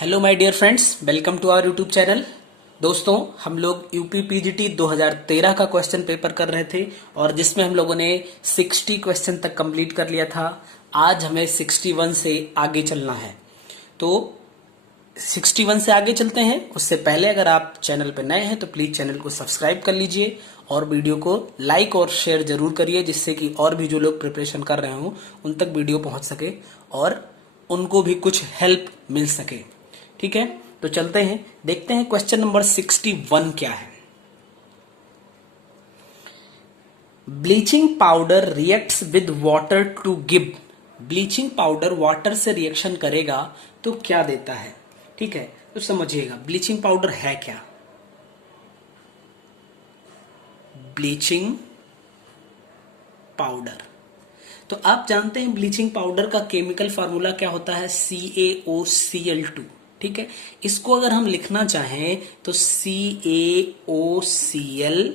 Hello my dear friends, welcome to our YouTube channel. दोस्तों, हम लोग यूपी पीजीटी 2013 का क्वेश्चन पेपर कर रहे थे और जिसमें हम लोगों ने 60 क्वेश्चन तक कंप्लीट कर लिया था। आज हमें 61 से आगे चलना है, तो 61 से आगे चलते हैं। उससे पहले अगर आप चैनल पर नए हैं तो प्लीज चैनल को सब्सक्राइब कर लीजिए और वीडियो को लाइक और शेयर जरूर करिए, जिससे कि और भी जो लोग प्रिपरेशन कर रहे हों उन तक वीडियो पहुंच सके और उनको भी कुछ हेल्प मिल सके। ठीक है, तो चलते हैं, देखते हैं क्वेश्चन नंबर 61 क्या है। Bleaching powder reacts with water to give. Bleaching powder water से रिएक्शन करेगा तो क्या देता है। ठीक है, तो समझिएगा ब्लीचिंग पाउडर है क्या। ब्लीचिंग पाउडर, तो आप जानते हैं ब्लीचिंग पाउडर का केमिकल फार्मूला क्या होता है, CaOCl2। ठीक है, इसको अगर हम लिखना चाहें तो CaOCl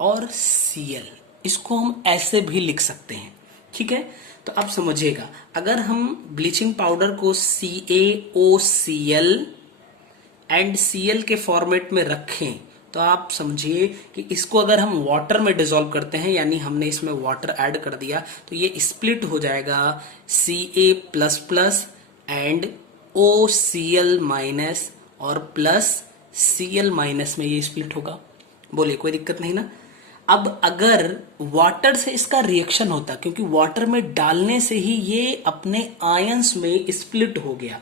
और Cl, इसको हम ऐसे भी लिख सकते हैं। ठीक है, तो आप समझिएगा, अगर हम ब्लीचिंग पाउडर को CaOCl एंड Cl के फॉर्मेट में रखें तो आप समझिए कि इसको अगर हम वाटर में डिसॉल्व करते हैं, यानी हमने इसमें वाटर ऐड कर दिया, तो ये स्प्लिट हो जाएगा Ca++ एंड OCl- और प्लस Cl- में ये स्प्लिट होगा। बोलिए, कोई दिक्कत नहीं ना। अब अगर वाटर से इसका रिएक्शन होता, क्योंकि वाटर में डालने से ही ये अपने आयंस में स्प्लिट हो गया।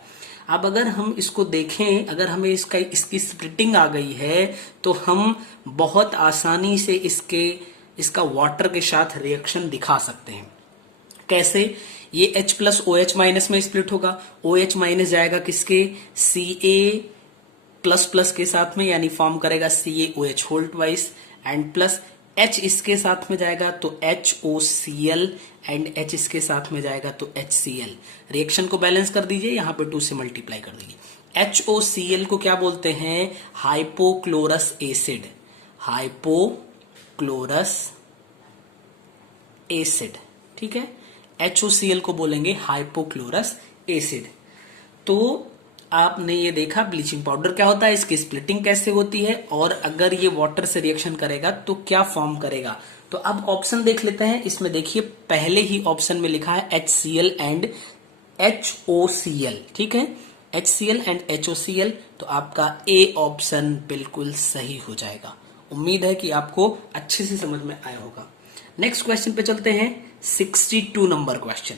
अब अगर हम इसको देखें, अगर हमें इसकी स्प्लिटिंग आ गई है तो हम बहुत आसानी से इसका वाटर के साथ रिएक्शन दिखा सकते हैं। कैसे, ये H+OH- में स्प्लिट होगा। OH- जाएगा किसके, Ca++ के साथ में, यानी फॉर्म करेगा CaOH whole twice, and plus H इसके साथ में जाएगा तो HOCl एंड H इसके साथ में जाएगा तो HCl। रिएक्शन को बैलेंस कर दीजिए, यहां पे 2 से मल्टीप्लाई कर दीजिए। HOCl को क्या बोलते हैं, हाइपोक्लोरस एसिड। हाइपोक्लोरस एसिड, ठीक है, HOCl को बोलेंगे हाइपोक्लोरस एसिड। तो आपने ये देखा ब्लीचिंग पाउडर क्या होता है, इसकी स्प्लिटिंग कैसे होती है, और अगर ये वाटर से रिएक्शन करेगा तो क्या फॉर्म करेगा। तो अब ऑप्शन देख लेते हैं। इसमें देखिए, पहले ही ऑप्शन में लिखा है HCl एंड HOCl। ठीक है, HCl एंड HOCl, तो आपका ए ऑप्शन बिल्कुल सही हो जाएगा। उम्मीद है कि आपको अच्छे से समझ में आया होगा। नेक्स्ट क्वेश्चन पे चलते हैं, 62 number question.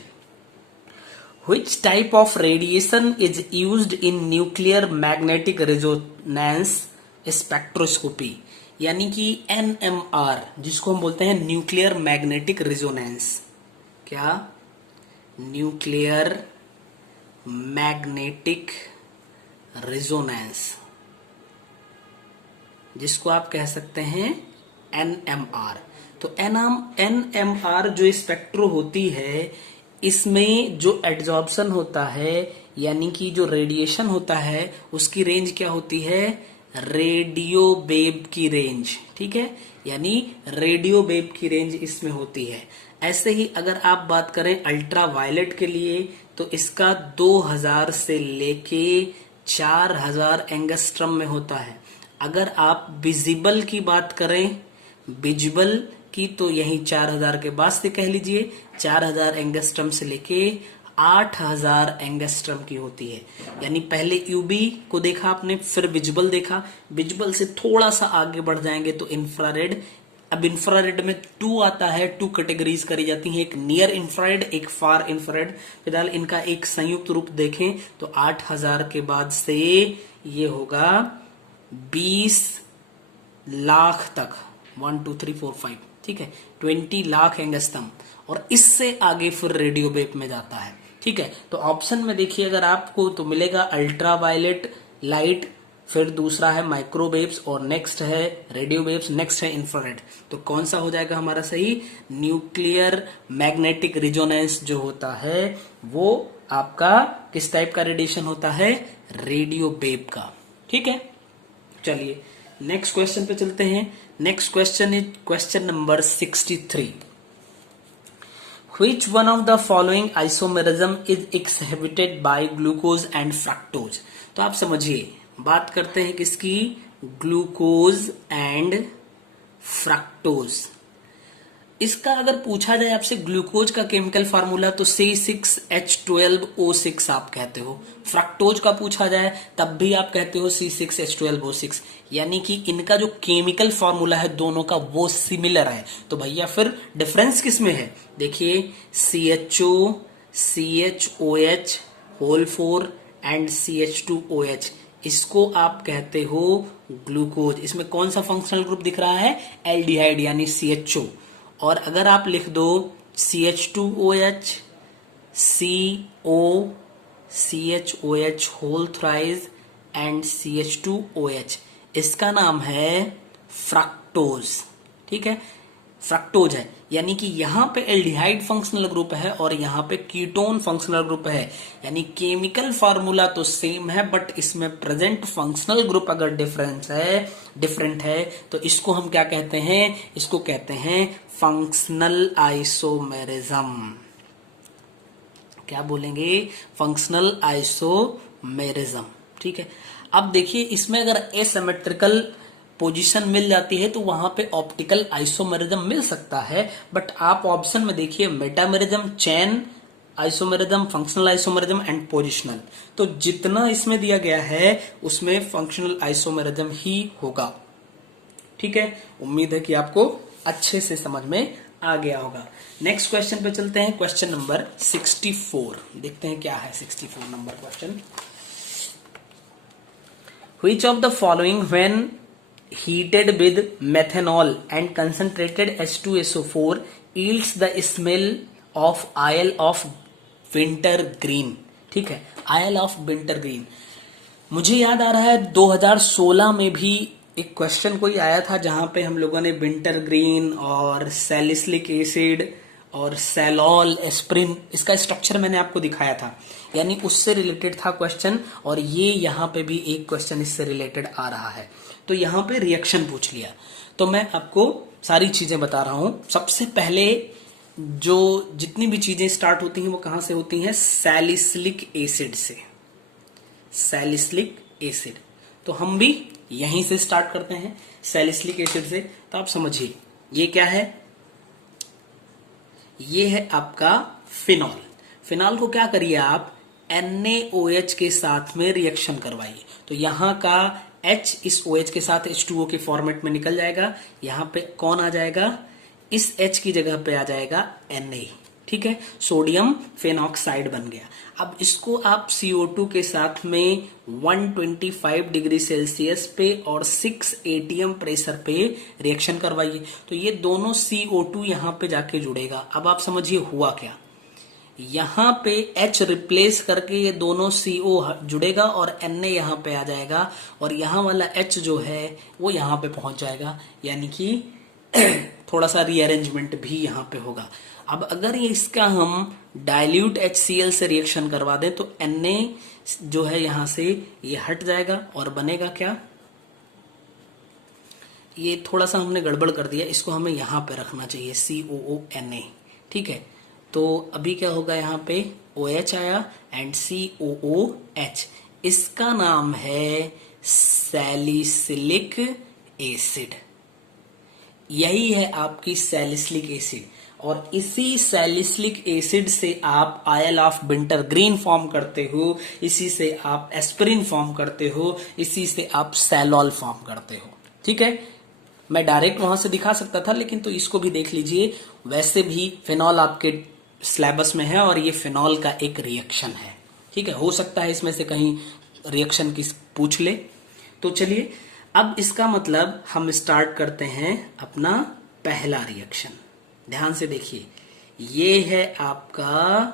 Which type of radiation is used in nuclear magnetic resonance spectroscopy, यानी कि NMR, जिसको हम बोलते हैं न्यूक्लियर मैग्नेटिक रेजोनेंस। क्या, न्यूक्लियर मैग्नेटिक रेजोनेंस, जिसको आप कह सकते हैं NMR। तो NMR जो स्पेक्ट्रो होती है, इसमें जो एड्जॉर्प्शन होता है, यानी कि जो रेडिएशन होता है, उसकी रेंज क्या होती है, रेडियो वेव की रेंज। ठीक है, यानी रेडियो वेव की रेंज इसमें होती है। ऐसे ही अगर आप बात करें अल्ट्रा वायलेट के लिए, तो इसका 2000 से लेके 4000 एंगस्ट्रम में होता है। अगर आप विजिबल की बात करें, विजिबल की, तो यही 4000 के बाद से कह लीजिए, 4000 एंगस्ट्रम से लेके 8000 एंगस्ट्रम की होती है। यानी पहले यूबी को देखा आपने, फिर विजिबल देखा, विजिबल से थोड़ा सा आगे बढ़ जाएंगे तो इंफ्रारेड। अब इंफ्रारेड में 2 आता है, 2 कैटेगरीज करी जाती हैं, एक नियर इंफ्रारेड, एक फार इंफ्रारेड। फिलहाल इनका एक संयुक्त रूप देखें तो 8000 के बाद से ये होगा 20 लाख तक, 1 2 3 4 5, ठीक है, 20 लाख एंगस्ट्रम, और इससे आगे फिर रेडियो वेव में जाता है। ठीक है, तो ऑप्शन में देखिए अगर आपको, तो मिलेगा अल्ट्रा वायलेट लाइट, फिर दूसरा है माइक्रोवेव्स, और नेक्स्ट है रेडियो वेव्स, नेक्स्ट है इंफ्रारेड। तो कौन सा हो जाएगा हमारा सही, न्यूक्लियर मैग्नेटिक रेजोनेंस जो होता है वो आपका किस टाइप का रेडिएशन होता है, रेडियो वेव का। ठीक है, चलिए नेक्स्ट क्वेश्चन पे चलते हैं। Next question is question number 63। Which one of the following isomerism is exhibited by glucose and fructose? तो आप समझिए, बात करते हैं किसकी, ग्लूकोज एंड फ्रक्टोज। इसका अगर पूछा जाए आपसे ग्लूकोज का केमिकल फार्मूला तो C6H12O6 आप कहते हो। फ्रक्टोज का पूछा जाए तब भी आप कहते हो C6H12O6। यानी कि इनका जो केमिकल फार्मूला है दोनों का वो सिमिलर है। तो भैया फिर डिफरेंस किस में है, देखिए CHO, CHOH whole 4 and CH2OH, इसको आप कहते हो ग्लूकोज। इसमें कौन सा फंक्शनल ग्रुप दिख रहा है, एल्डिहाइड यानी CHO। और अगर आप लिख दो CH2OH, CO, CHOH whole thrice and CH2OH, इसका नाम है फ्रक्टोज। ठीक है, फ्रक्टोज है। यानी कि यहां पे एल्डिहाइड फंक्शनल ग्रुप है और यहां पे कीटोन फंक्शनल ग्रुप है। यानी केमिकल फार्मूला तो सेम है बट इसमें प्रेजेंट फंक्शनल ग्रुप अगर डिफरेंट है तो इसको हम क्या कहते हैं, इसको कहते हैं फंक्शनल आइसोमेरिज्म। क्या बोलेंगे, फंक्शनल आइसोमेरिज्म। ठीक है, अब देखिए इसमें अगर एसिमेट्रिकल पोजीशन मिल जाती है तो वहां पे ऑप्टिकल आइसोमेरिज्म मिल सकता है, बट आप ऑप्शन में देखिए metamerism, chain isomerism, functional isomerism and positional. तो जितना इसमें दिया गया है उसमें फंक्शनल आइसोमेरिज्म ही होगा। ठीक है, उम्मीद है कि आपको अच्छे से समझ में आ गया होगा। नेक्स्ट क्वेश्चन पे चलते हैं, क्वेश्चन नंबर 64। देखते हैं क्या है 64 number question. Which of the following when heated with methanol and concentrated H2SO4 yields the smell of Isle of wintergreen? ठीक है, Isle of wintergreen। मुझे याद आ रहा है 2016 में भी एक क्वेश्चन कोई आया था जहां पे हम लोगों ने विंटर ग्रीन और सैलिसिलिक एसिड और सैलॉल, एस्प्रिन, इसका स्ट्रक्चर मैंने आपको दिखाया था। यानी उससे रिलेटेड था क्वेश्चन, और ये यहाँ पे भी एक क्वेश्चन इससे रिलेटेड आ रहा है। तो यहाँ पे रिएक्शन पूछ लिया, तो मैं आपको सारी चीजें बता रहा हूं। सबसे पहले जो जितनी भी चीजें स्टार्ट होती हैं वो कहां से होती हैं, सैलिसिलिक एसिड से। सैलिसिलिक एसिड, तो हम भी यहीं से स्टार्ट करते हैं सैलिसिलिक एसिड से। तो आप समझिए ये क्या है, ये है आपका फिनॉल। फिनॉल को क्या करिए आप, NaOH के साथ में रिएक्शन करवाइए। तो यहां का H इस OH के साथ H2O के फॉर्मेट में निकल जाएगा। यहां पे कौन आ जाएगा, इस H की जगह पे आ जाएगा Na। ठीक है, सोडियम फेनॉक्साइड बन गया। अब इसको आप CO2 के साथ में 125 डिग्री सेल्सियस पे और 6 atm प्रेशर पे रिएक्शन करवाइए। तो ये दोनों CO2 यहां पे जाके जुड़ेगा। अब आप समझिए हुआ क्या, यहां पे H रिप्लेस करके ये दोनों CO जुड़ेगा और Na यहां पे आ जाएगा, और यहां वाला H जो है वो यहां पे पहुंच जाएगा। यानी कि थोड़ा सा रीअरेंजमेंट भी यहां पे होगा। अब अगर ये इसका हम डाइल्यूट HCl से रिएक्शन करवा दें तो Na जो है यहां से ये हट जाएगा और बनेगा क्या, ये थोड़ा सा हमने गड़बड़ कर दिया, इसको हमें यहां पे रखना चाहिए COONA। ठीक है, तो अभी क्या होगा, यहाँ पे OH आया एंड COOH, इसका नाम है सैलिसिलिक एसिड। यही है आपकी सैलिसिलिक एसिड, और इसी सैलिसिलिक एसिड से आप oil of winter green form करते हो, इसी से आप एस्पिरिन फॉर्म करते हो, इसी से आप सैलॉल फॉर्म करते हो। ठीक है, मैं डायरेक्ट वहां से दिखा सकता था, लेकिन तो इसको भी देख लीजिए। वैसे भी फिनॉल आपके सिलेबस में है और ये फिनॉल का एक रिएक्शन है। ठीक है, हो सकता है इसमें से कहीं रिएक्शन की पूछ ले। तो चलिए अब इसका मतलब हम स्टार्ट करते हैं अपना पहला रिएक्शन। ध्यान से देखिए, ये है आपका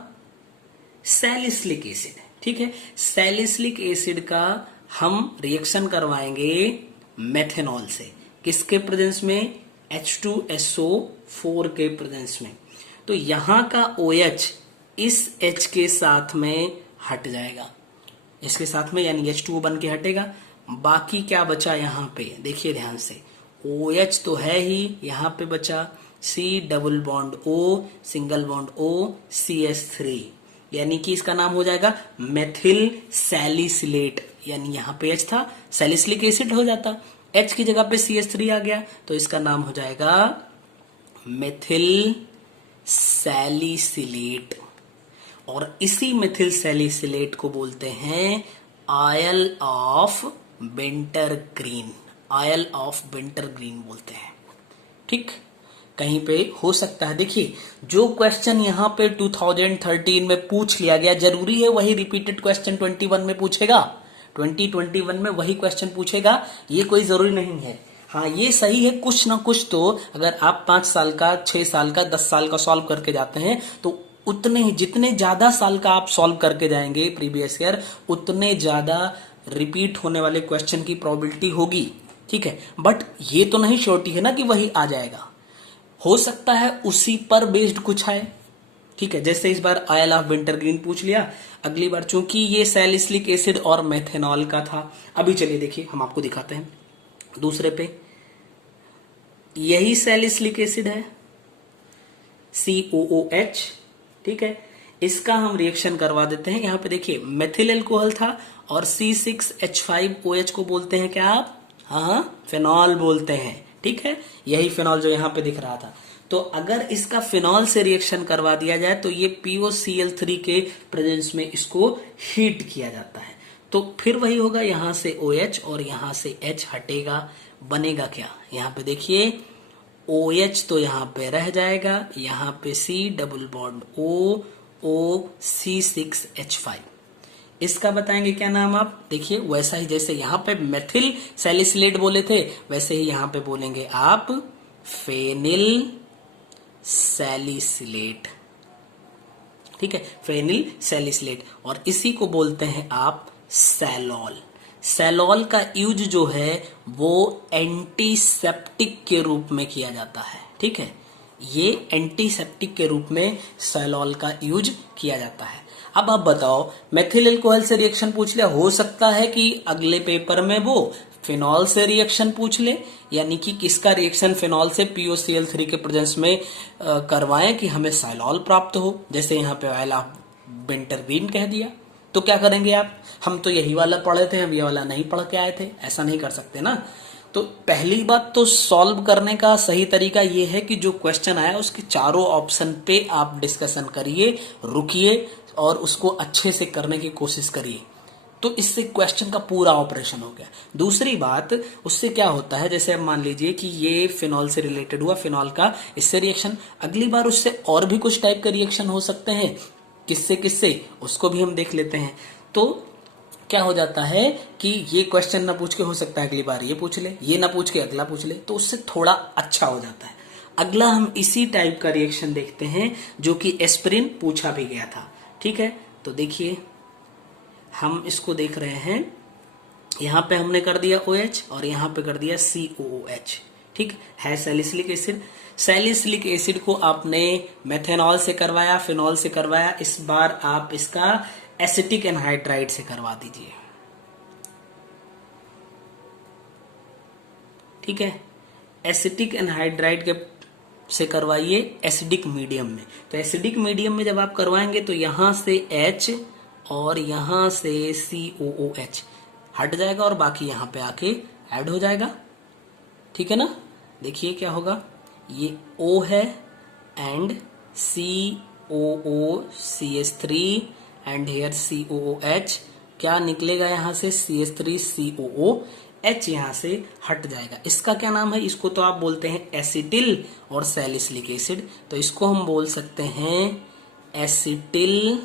सैलिसिलिक एसिड। ठीक है, सैलिसिलिक एसिड का हम रिएक्शन करवाएंगे मेथेनॉल से। किसके प्रेजेंस में, H2SO4 के प्रेजेंस में। तो यहां का OH इस H के साथ में हट जाएगा, इसके साथ में, यानी H2O बन के हटेगा। बाकी क्या बचा यहाँ पे, देखिए ध्यान से, OH तो है ही, यहाँ पे बचा C double bond O single bond O CH3, यानी कि इसका नाम हो जाएगा मेथिल सैलिसिलेट। यानी यहाँ पे H था, सैलिसिलिक एसिड हो जाता, H की जगह पे CH3 आ गया, तो इसका नाम हो जाएगा मेथिल सैलिसिलेट। और इसी मेथिल सैलिसिलेट को बोलते हैं oil of wintergreen, oil of wintergreen बोलते हैं। ठीक, कहीं पे हो सकता है। देखिए, जो क्वेश्चन यहाँ पे 2013 में पूछ लिया गया, जरूरी है वही रिपीटेड क्वेश्चन 21 में पूछेगा, 2021 में वही क्वेश्चन पूछेगा, ये कोई जरूरी नहीं है। हाँ, ये सही है, कुछ ना कुछ तो अगर आप 5 साल का, 6 साल का, 10 साल का सॉल्व करके जाते हैं तो उतने जितने ज्यादा साल का आप सॉल्व करके जाएंगे प्रीवियस ईयर, उतने ज्यादा रिपीट होने वाले क्वेश्चन की प्रोबेबिलिटी होगी। ठीक है, बट ये तो नहीं श्योरिटी है ना कि वही आ जाएगा, हो सकता है उसी पर बेस्ड कुछ आए। ठीक है, जैसे इस बार ऑयल ऑफ विंटरग्रीन पूछ लिया, अगली बार चूंकि ये सैलिसिलिक एसिड और मेथेनॉल का था। अभी चलिए देखिए, हम आपको दिखाते हैं दूसरे पे, यही सैलिसिलिक एसिड है COOH। ठीक है, इसका हम रिएक्शन करवा देते हैं। यहां पे देखिए मेथिल एल्कोहल था और C6H5OH को बोलते हैं क्या आप? हाँ, फिनॉल बोलते हैं। ठीक है, यही फिनॉल जो यहां पे दिख रहा था। तो अगर इसका फिनॉल से रिएक्शन करवा दिया जाए तो ये POCl3 के प्रेजेंस में इसको हीट किया जाता है, तो फिर वही होगा, यहां से OH और यहां से H हटेगा, बनेगा क्या? यहां पे देखिए OH तो यहां पे रह जाएगा, यहां पे C double bond O C6H5। इसका बताएंगे क्या नाम आप? देखिए वैसा ही जैसे यहां पे मेथिल सैलिसिलेट बोले थे, वैसे ही यहां पे बोलेंगे आप फेनिल सैलिसिलेट। ठीक है, फेनिल सैलिसिलेट, और इसी को बोलते हैं आप सैलॉल। सैलॉल का यूज जो है वो एंटीसेप्टिक के रूप में किया जाता है। ठीक है, ये एंटीसेप्टिक के रूप में सैलॉल का यूज किया जाता है। अब आप बताओ, मेथिल अल्कोहल से रिएक्शन पूछ लिया, हो सकता है कि अगले पेपर में वो फिनॉल से रिएक्शन पूछ ले, यानी कि किसका रिएक्शन फिनॉल से POCl3 के प्रेजेंस में करवाएं कि हमें सैलॉल प्राप्त हो। जैसे यहाँ पे ऑयल ऑफ विंटरग्रीन कह दिया, तो क्या करेंगे आप? हम तो यही वाला पढ़े थे, हम ये वाला नहीं पढ़ के आए थे, ऐसा नहीं कर सकते ना। तो पहली बात तो सॉल्व करने का सही तरीका ये है कि जो क्वेश्चन आया उसके चारों ऑप्शन पे आप डिस्कशन करिए, रुकिए और उसको अच्छे से करने की कोशिश करिए, तो इससे क्वेश्चन का पूरा ऑपरेशन हो गया। दूसरी बात, उससे क्या होता है, जैसे अब मान लीजिए कि ये फिनॉल से रिलेटेड हुआ, फिनॉल का इससे रिएक्शन, अगली बार उससे और भी कुछ टाइप के रिएक्शन हो सकते हैं, किससे किससे, उसको भी हम देख लेते हैं। तो क्या हो जाता है कि ये क्वेश्चन ना पूछ के हो सकता है अगली बार ये पूछ ले, ये ना पूछ के अगला पूछ ले, तो उससे थोड़ा अच्छा हो जाता है। अगला हम इसी टाइप का रिएक्शन देखते हैं जो कि एस्पिरिन पूछा भी गया था। ठीक है, तो देखिए हम इसको देख रहे हैं, यहां पे हमने कर दिया OH और यहां पे कर दिया COOH। ठीक है, सैलिसिलिक एसिड। सैलिसिलिक एसिड को आपने मेथेनॉल से करवाया, फिनॉल से करवाया, इस बार आप इसका एसिटिक एनहाइड्राइड से करवा दीजिए। ठीक है, एसिटिक एनहाइड्राइड के से करवाइए एसिडिक मीडियम में। तो एसिडिक मीडियम में जब आप करवाएंगे तो यहां से H और यहां से COOH हट जाएगा और बाकी यहां पे आके ऐड हो जाएगा। ठीक है ना, देखिए क्या होगा, ये O है and COOCH3 and hair COOH, क्या निकलेगा यहां से CH3COOH, यहां से हट जाएगा। इसका क्या नाम है? इसको तो आप बोलते हैं एसिटिल और सैलिसिलिक एसिड, तो इसको हम बोल सकते हैं एसिटिल,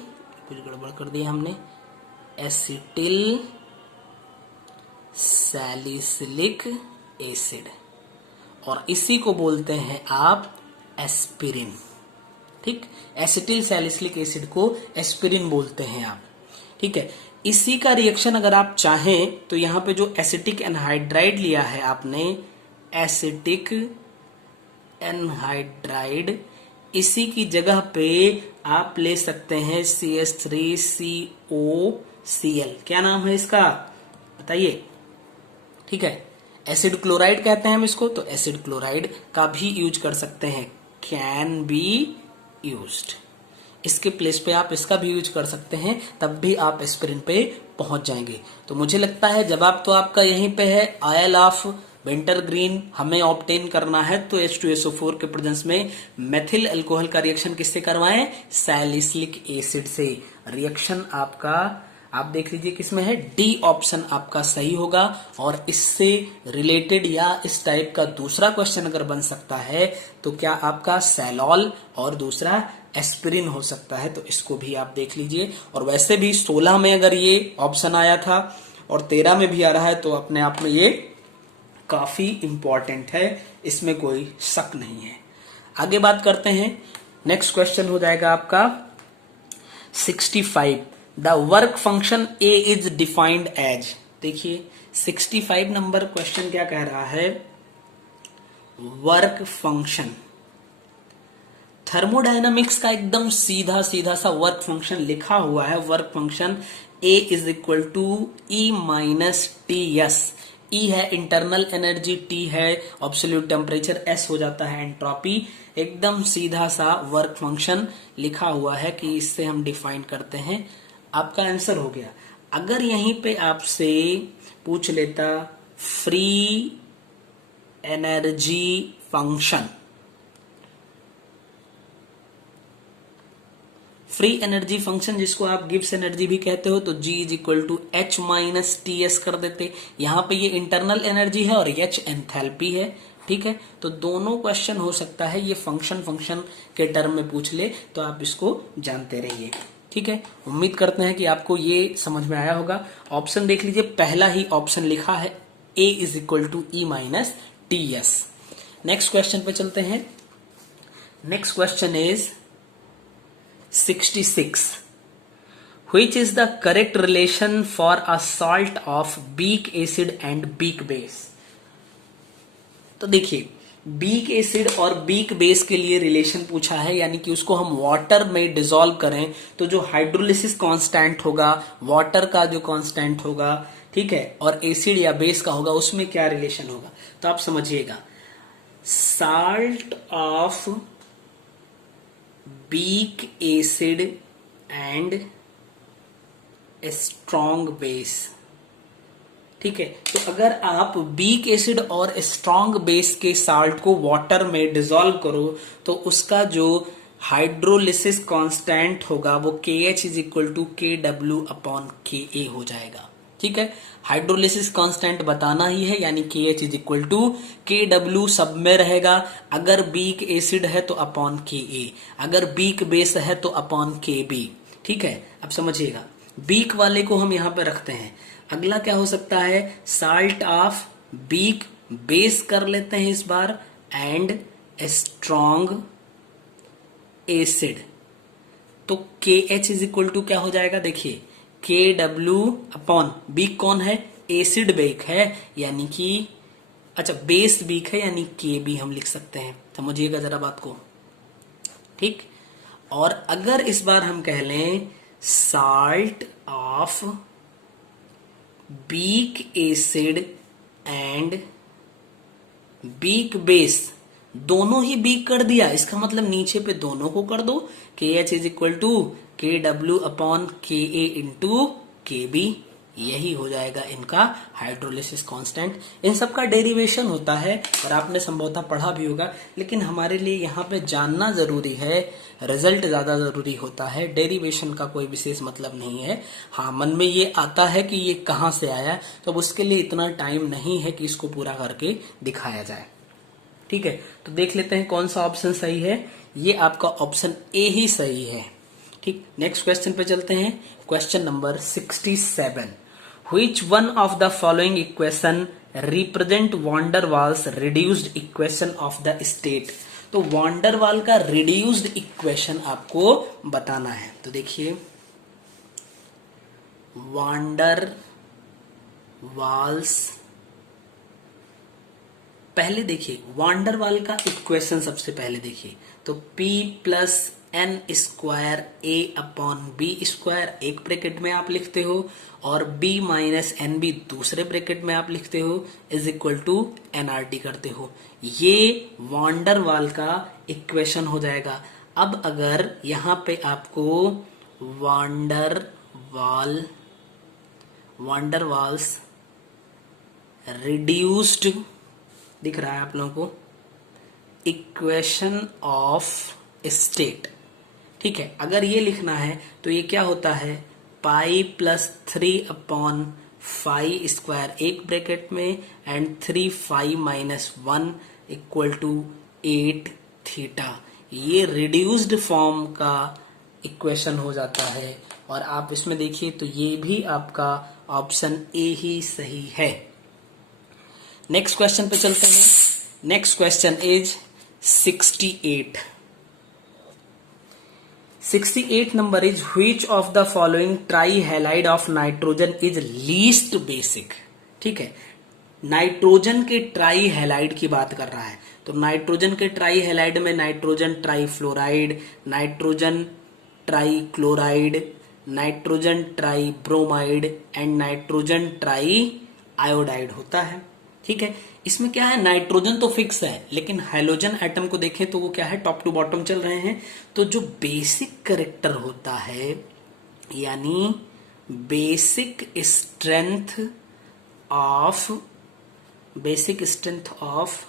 कुछ गड़बड़ कर दिया हमने, एसिटिल सैलिसिलिक एसिड, और इसी को बोलते हैं आप एस्पिरिन। ठीक, एसिटिल सैलिसिलिक एसिड को एस्पिरिन बोलते हैं आप। ठीक है, इसी का रिएक्शन अगर आप चाहें तो यहां पे जो एसिटिक एनहाइड्राइड लिया है आपने, एसिटिक एनहाइड्राइड, इसी की जगह पे आप ले सकते हैं CH3COCl। क्या नाम है इसका बताइए? ठीक है, एसिड क्लोराइड कहते हैं हम इसको, तो एसिड क्लोराइड का भी यूज कर सकते हैं। Can be used. इसके प्लेस पे आप इसका भी यूज कर सकते हैं, तब भी आप एस्पिरिन पे पहुंच जाएंगे। तो मुझे लगता है जवाब तो आपका यहीं पे है, आयल ऑफ विंटर ग्रीन हमें ऑब्टेन करना है तो H2SO4 के प्रेजेंस में मेथिल अल्कोहल का रिएक्शन किससे करवाएं, सैलिसिलिक एसिड से। रिएक्शन आपका आप देख लीजिए किसमें है, डी ऑप्शन आपका सही होगा। और इससे रिलेटेड या इस टाइप का दूसरा क्वेश्चन अगर बन सकता है तो क्या आपका सैलॉल और दूसरा एस्पिरिन हो सकता है, तो इसको भी आप देख लीजिए। और वैसे भी 16 में अगर ये ऑप्शन आया था और 13 में भी आ रहा है तो अपने आप में ये काफी इंपॉर्टेंट है, इसमें कोई शक नहीं है। आगे बात करते हैं, नेक्स्ट क्वेश्चन हो जाएगा आपका 65। The work function A is defined as. देखिए 65 नंबर क्वेश्चन क्या कह रहा है, वर्क फंक्शन। थर्मोडायनामिक्स का एकदम सीधा सीधा सा वर्क फंक्शन लिखा हुआ है। Work function A is equal to E minus T S. E है इंटरनल एनर्जी, टी है एब्सोल्यूट टेम्परेचर, एस हो जाता है एंट्रोपी। एकदम सीधा सा वर्क फंक्शन लिखा हुआ है कि इससे हम डिफाइन करते हैं। आपका आंसर हो गया। अगर यहीं पे आपसे पूछ लेता free energy function, free energy function जिसको आप गिब्स एनर्जी भी कहते हो, तो G is equal to H minus T S कर देते। यहां पे ये इंटरनल एनर्जी है और H एंथैल्पी है, ठीक है। तो दोनों क्वेश्चन हो सकता है ये फंक्शन के टर्म में पूछ ले, तो आप इसको जानते रहिए, ठीक है। उम्मीद करते हैं कि आपको ये समझ में आया होगा। ऑप्शन देख लीजिए, पहला ही ऑप्शन लिखा है A is equal to E minus T S. Next question पे चलते हैं। Next question is 66. Which is the correct relation for a salt of weak acid and weak base? तो देखिए weak acid और weak base के लिए relation पूछा है, यानी कि उसको हम वाटर में डिसॉल्व करें तो जो हाइड्रोलिसिस कांस्टेंट होगा, वाटर का जो कांस्टेंट होगा, ठीक है, और एसिड या बेस का होगा, उसमें क्या रिलेशन होगा। तो आप समझिएगा, salt of weak acid and strong base, ठीक है। तो अगर आप weak acid और strong base के साल्ट को वाटर में डिसॉल्व करो तो उसका जो हाइड्रोलिसिस कांस्टेंट होगा वो KH is equal to KW upon KA हो जाएगा, ठीक है। हाइड्रोलिसिस कांस्टेंट बताना ही है, यानी KH is equal to KW सब में रहेगा। अगर बीक एसिड है तो अपॉन KA, अगर बीक बेस है तो अपॉन KB, ठीक है। अब समझिएगा, बीक वाले को हम यहां पे रखते हैं। अगला क्या हो सकता है, साल्ट ऑफ बीक बेस कर लेते हैं इस बार, एंड स्ट्रॉन्ग एसिड। तो KH इज इक्वल टू क्या हो जाएगा, देखिए KW अपॉन बीक कौन है, एसिड बेक है, यानी कि अच्छा बेस बीक है, यानी KB हम लिख सकते हैं। समझिएगा जरा बात को, ठीक। और अगर इस बार हम कह लें salt of weak acid and weak base, दोनों ही बीक कर दिया, इसका मतलब नीचे पे दोनों को कर दो। KH is equal to KW upon KA into KB, यही हो जाएगा इनका हाइड्रोलिसिस कांस्टेंट। इन सब का डेरिवेशन होता है और आपने संभवतः पढ़ा भी होगा, लेकिन हमारे लिए यहाँ पे जानना जरूरी है, रिजल्ट ज्यादा जरूरी होता है, डेरिवेशन का कोई विशेष मतलब नहीं है। हाँ, मन में ये आता है कि ये कहाँ से आया, तो अब उसके लिए इतना टाइम नहीं है कि इसको पूरा करके दिखाया जाए, ठीक है। तो देख लेते हैं कौन सा ऑप्शन सही है। ये आपका ऑप्शन ए ही सही है, ठीक। नेक्स्ट क्वेश्चन पे चलते हैं, question number 67। Which one of the following equation represent van der Waals reduced equation of the state? तो van der Waal का reduced equation आपको बताना है। तो देखिए van der Waals, पहले देखिए van der Waal का इक्वेशन सबसे पहले देखिए, तो P प्लस एन स्क्वायर ए अपॉन बी स्क्वायर एक ब्रैकेट में आप लिखते हो और बी माइनस एन बी दूसरे ब्रैकेट में आप लिखते हो इज इक्वल टू एनआरटी करते हो। ये वॉन्डर वाल का इक्वेशन हो जाएगा। अब अगर यहां पे आपको वॉन्डर वाल्स रिड्यूस्ड दिख रहा है आप लोगों को, इक्वेशन ऑफ स्टेट, ठीक है। अगर ये लिखना है तो ये क्या होता है, पाई प्लस 3 अपॉन 5 स्क्वायर एक ब्रैकेट में and 3 5 minus 1 equal to 8 theta. ये रिड्यूस्ड फॉर्म का इक्वेशन हो जाता है और आप इसमें देखिए तो ये भी आपका ऑप्शन ए ही सही है। नेक्स्ट क्वेश्चन पे चलते हैं। Next question is 68 number is which of the following trihalide of nitrogen is least basic। ठीक है, नाइट्रोजन के ट्राई हैलाइड की बात कर रहा है। तो नाइट्रोजन के ट्राई हैलाइड में nitrogen trifluoride, nitrogen trichloride, nitrogen tribromide and nitrogen triiodide होता है। ठीक है, इसमें क्या है, नाइट्रोजन तो फिक्स है लेकिन हाइड्रोजन एटम को देखें तो वो क्या है, टॉप टू बॉटम चल रहे हैं। तो जो बेसिक कैरेक्टर होता है यानी basic strength of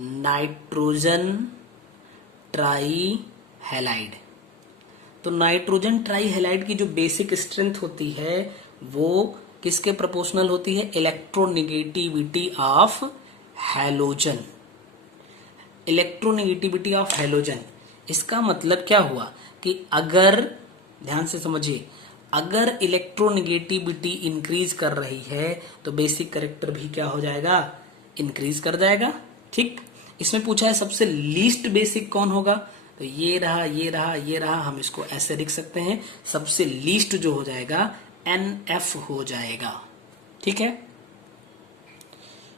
nitrogen try halide, तो नाइट्रोजन ट्राई हैलाइड की जो बेसिक स्ट्रेंथ होती है वो किसके प्रोपोर्शनल होती है, electronegativity of halogen. Electronegativity of halogen, इसका मतलब क्या हुआ कि अगर, ध्यान से समझिए, अगर इलेक्ट्रोनेगेटिविटी इंक्रीज कर रही है तो बेसिक कैरेक्टर भी क्या हो जाएगा, इंक्रीज कर जाएगा। ठीक, इसमें पूछा है सबसे लीस्ट बेसिक कौन होगा, तो ये रहा, ये रहा, ये रहा, हम इसको ऐसे लिख सकते हैं। सबसे लीस्ट जो हो जाएगा NF हो जाएगा। ठीक है,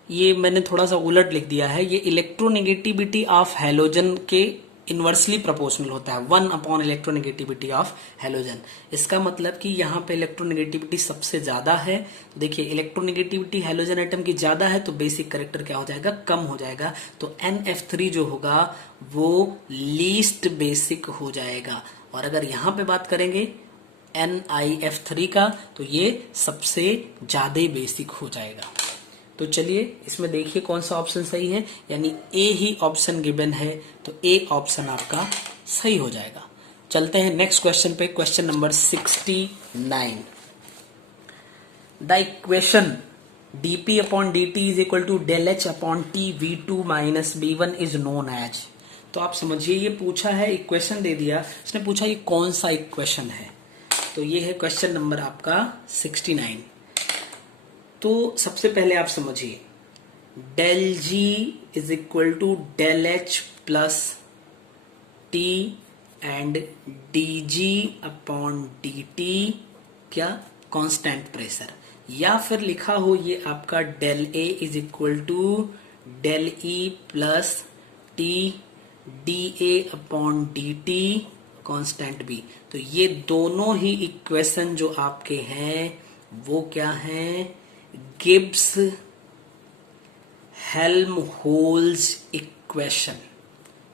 ये मैंने थोड़ा सा उलट लिख दिया है। ये इलेक्ट्रोनेगेटिविटी ऑफ हैलोजन के इनवर्सली प्रोपोर्शनल होता है, 1 अपॉन इलेक्ट्रोनेगेटिविटी ऑफ हैलोजन। इसका मतलब कि यहाँ पे इलेक्ट्रोनेगेटिविटी सबसे ज्यादा है। देखिए, इलेक्ट्रोनेगेटिविटी हैलोजन एटम की ज्यादा है तो बेसिक कैरेक्टर क्या हो जाएगा, कम हो जाएगा। तो NF3 जो होगा वो लीस्ट बेसिक हो जाएगा। और अगर यहाँ पे बात करेंगे NiF3 का तो ये सबसे ज्यादा बेसिक हो जाएगा। तो चलिए इसमें देखिए कौन सा ऑप्शन सही है, यानी ए ही ऑप्शन गिवन है तो ए ऑप्शन आपका सही हो जाएगा। चलते हैं नेक्स्ट क्वेश्चन पे, question number 69। The equation dp upon dt is equal to del H upon T v2 minus b1 is known as. तो आप समझिए, ये पूछा है, इक्वेशन दे दिया, इसने पूछा ये कौन सा इक्वेशन है। तो ये है क्वेश्चन नंबर आपका 69। तो सबसे पहले आप समझिए, del G is equal to del H plus T and D G upon D T, क्या, कांस्टेंट प्रेशर। या फिर लिखा हो ये आपका del A is equal to del E plus T D A upon D T constant B. तो ये दोनों ही इक्वेशन जो आपके हैं वो क्या हैं, गिब्स हेल्महोल्ट्ज इक्वेशन।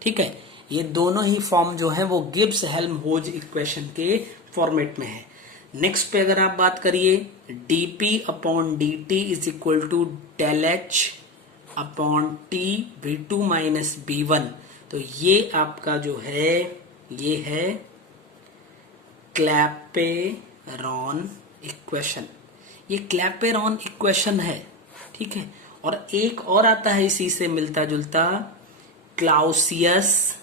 ठीक है, ये दोनों ही फॉर्म जो है वो गिब्स हेल्महोल्ट्ज इक्वेशन के फॉर्मेट में है। नेक्स्ट पे अगर आप बात करिए, dp upon dt is equal to del H upon T v2 minus b1, तो ये आपका जो है ये है क्लैपेरॉन इक्वेशन। ये क्लैपेरॉन इक्वेशन है। ठीक है, और एक और आता है इसी से मिलता जुलता, क्लाउसियस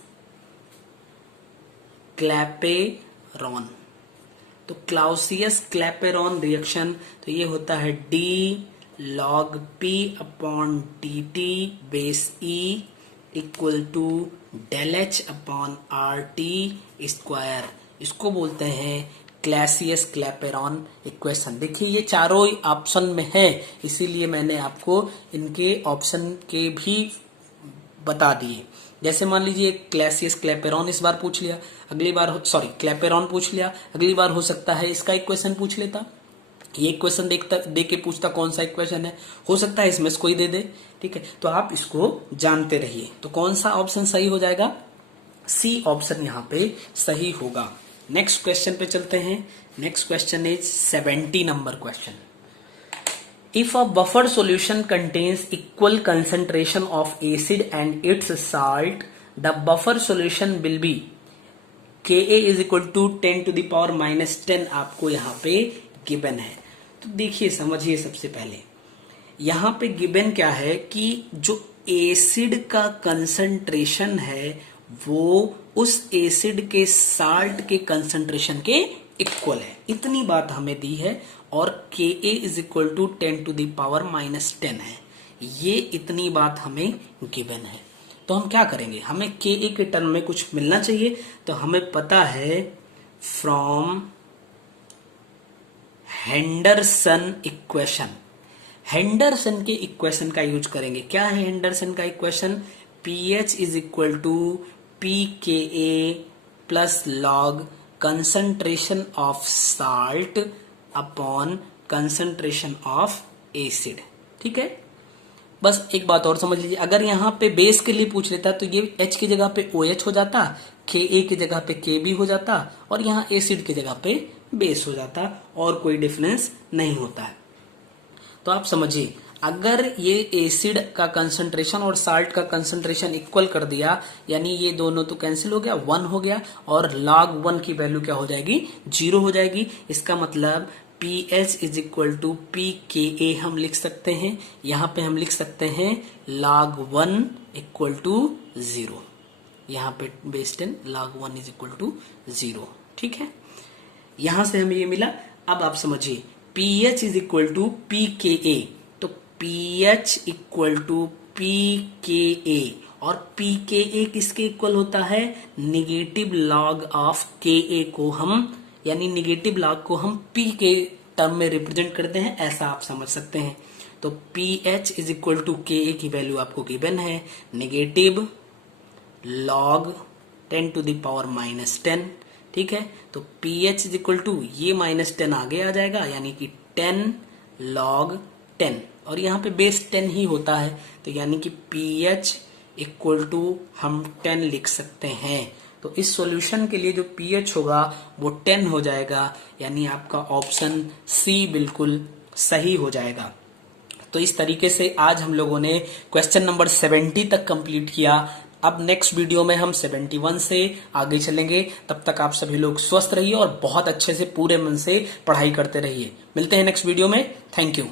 क्लैपेरॉन। तो क्लाउसियस क्लैपेरॉन रिएक्शन, तो ये होता है d log p upon D T base e equal to del H upon R T square. इसको बोलते हैं क्लासियस क्लैपेरॉन इक्वेशन। देखिए ये चारों ऑप्शन में है, इसीलिए मैंने आपको इनके ऑप्शन के भी बता दिए। जैसे मान लीजिए क्लैसियस क्लैपेरॉन इस बार पूछ लिया, अगली बार सॉरी क्लैपेरॉन पूछ लिया, अगली बार हो सकता है इसका एक क्वेश्चन पूछ लेता, ये क्वेश्चन दे के पूछता कौन सा इक्वेशन है, हो सकता है इसमें से कोई दे दे। ठीक है, तो आप इसको जानते रहिए। तो कौन सा ऑप्शन सही हो जाएगा? सी ऑप्शन यहाँ पे सही होगा। नेक्स्ट क्वेश्चन पे चलते हैं। Next question is 70 number question. If a buffer solution contains equal concentration of acid and its salt, the buffer solution will be Ka is equal to 10⁻⁻10 आपको यहाँ पे गिवन है। तो देखिए समझिए, सबसे पहले यहाँ पे गिवन क्या है कि जो एसिड का कंसंट्रेशन है वो उस एसिड के साल्ट के कंसंट्रेशन के इक्वल है, इतनी बात हमें दी है। और Ka इज इक्वल टू 10⁻⁻10 है, ये इतनी बात हमें गिवन है। तो हम क्या करेंगे, हमें Ka के टर्म में कुछ मिलना चाहिए। तो हमें पता है फ्रॉम हेंडरसन इक्वेशन, हेंडरसन के इक्वेशन का यूज करेंगे। क्या है हेंडरसन का equation? pH is equal to pKa plus log concentration of salt upon concentration of acid. ठीक है, बस एक बात और समझ लीजिए, अगर यहाँ पे बेस के लिए पूछ लेता तो ये H की जगह पे OH हो जाता, Ka की जगह पे Kb हो जाता, और यहाँ एसिड की जगह पे बेस हो जाता, और कोई डिफरेंस नहीं होता है। तो आप समझिए, अगर ये एसिड का कंसंट्रेशन और साल्ट का कंसंट्रेशन इक्वल कर दिया, यानी ये दोनों तो कैंसिल हो गया, 1 हो गया, और log 1 की वैल्यू क्या हो जाएगी? 0 हो जाएगी। इसका मतलब pH is equal to pKa हम लिख सकते हैं, यहाँ पे हम लिख सकते हैं log 1 इक्वल टू 0, यहाँ पे base 10 log 1 is equal to 0। ठीक है, यहां से हमें ये मिला। अब आप समझिए pH is equal to pKa, तो pH इक्वल टू pKa, और pKa किसके इक्वल होता है? निगेटिव लॉग ऑफ Ka को हम, यानी निगेटिव लॉग को हम P के टर्म में रिप्रेजेंट करते हैं, ऐसा आप समझ सकते हैं। तो pH is equal to Ka की वैल्यू आपको गिवन है, निगेटिव लॉग 10⁻⁻10। ठीक है, तो pH इज इक्वल टू ये -10 आगे आ जाएगा, यानी कि 10 log 10, और यहाँ पे बेस 10 ही होता है, तो यानी कि pH इक्वल टू हम 10 लिख सकते हैं। तो इस सॉल्यूशन के लिए जो pH होगा वो 10 हो जाएगा, यानी आपका ऑप्शन सी बिल्कुल सही हो जाएगा। तो इस तरीके से आज हम लोगों ने क्वेश्चन नंबर 70 तक कंप्लीट किया। अब नेक्स्ट वीडियो में हम 71 से आगे चलेंगे। तब तक आप सभी लोग स्वस्थ रहिए और बहुत अच्छे से पूरे मन से पढ़ाई करते रहिए। मिलते हैं नेक्स्ट वीडियो में। Thank you.